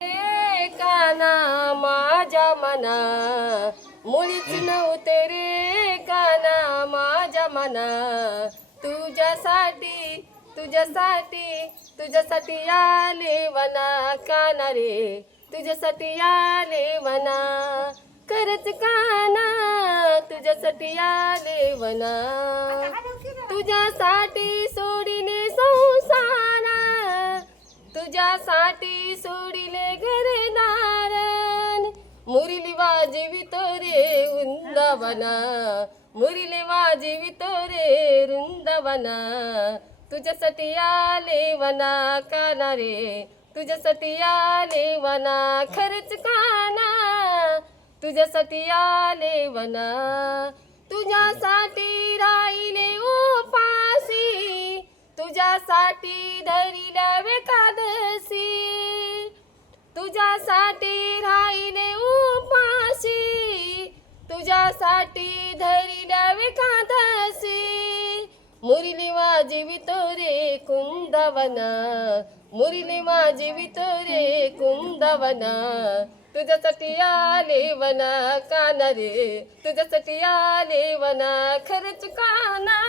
रे काना माझ्या मना मुळीच नव्हते रे काना माझ्या मना तुझ्यासाठी तुझ्यासाठी तुझ्यासाठी आले वना काना रे तुझ्यासाठी आले वना खरंच काना तुझ्यासाठी आले वना तुझ्यासाठी सोडिले संसार तुझ्यासाठी सोडिले घरे नारण मुरली वाजवित रे वृंदावना मुरली वाजवित रे वृंदावना तुझ्यासाठी आले वना काना रे तुझ्यासाठी आले वना खरंच काना तुझ्यासाठी आले वना तुझ्यासाठी राहिले उपासी तुझ्यासाठी धरिल्या एकादशी तुझ्यासाठी राहिले उपाशी तुझ्यासाठी धरिल्या एकादशी मुरली वाजवित रे कुंदवना मुरली वाजवित रे कुंदवना तुझ्यासाठी आले वना काना रे तुझ्यासाठी आले वना खरंच काना